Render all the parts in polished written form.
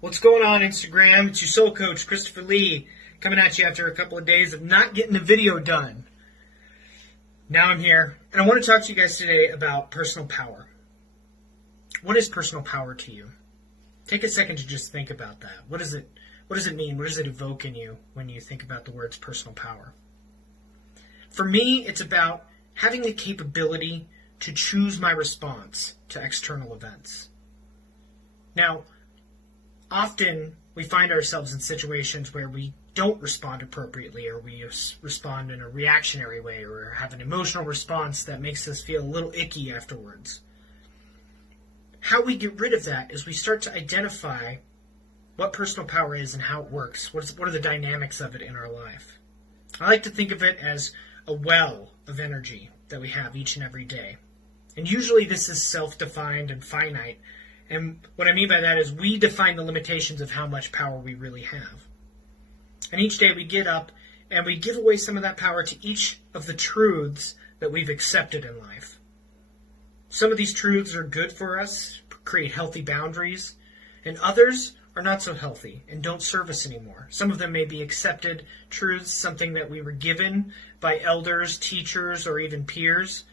What's going on, Instagram? It's your soul coach, Christopher Lee, coming at you after a couple of days of not getting a video done. Now I'm here, and I want to talk to you guys today about personal power. What is personal power to you? Take a second to just think about that. What does it mean? What does it evoke in you when you think about the words personal power? For me, it's about having the capability to choose my response to external events. Now, often we find ourselves in situations where we don't respond appropriately, or we respond in a reactionary way, or have an emotional response that makes us feel a little icky afterwards. How we get rid of that is we start to identify what personal power is and how it works. What are the dynamics of it in our life? I like to think of it as a well of energy that we have each and every day. And usually this is self-defined and finite. And what I mean by that is we define the limitations of how much power we really have. And each day we get up and we give away some of that power to each of the truths that we've accepted in life. Some of these truths are good for us, create healthy boundaries, and others are not so healthy and don't serve us anymore. Some of them may be accepted truths, something that we were given by elders, teachers, or even peers.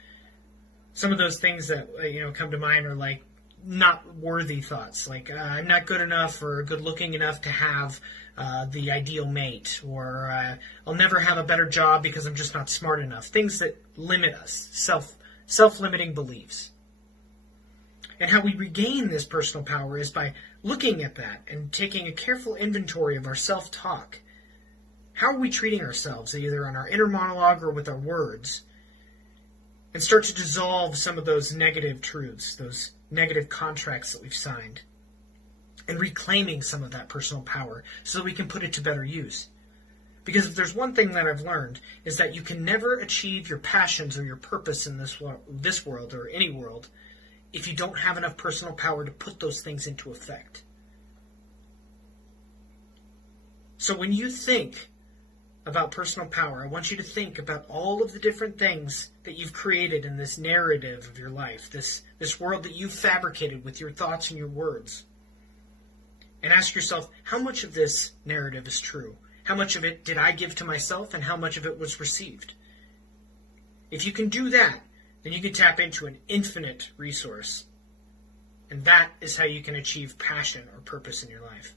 Some of those things that come to mind are like not worthy thoughts, like I'm not good enough or good looking enough to have the ideal mate, or I'll never have a better job because I'm just not smart enough. Things that limit us, self-limiting beliefs. And how we regain this personal power is by looking at that and taking a careful inventory of our self-talk. How are we treating ourselves, either on our inner monologue or with our words? And start to dissolve some of those negative truths, those negative contracts that we've signed, and reclaiming some of that personal power so that we can put it to better use. Because if there's one thing that I've learned, is that you can never achieve your passions or your purpose in this world or any world if you don't have enough personal power to put those things into effect. So when you think about personal power, I want you to think about all of the different things that you've created in this narrative of your life, this world that you've fabricated with your thoughts and your words. And ask yourself, how much of this narrative is true? How much of it did I give to myself, and how much of it was received? If you can do that, then you can tap into an infinite resource. And that is how you can achieve passion or purpose in your life.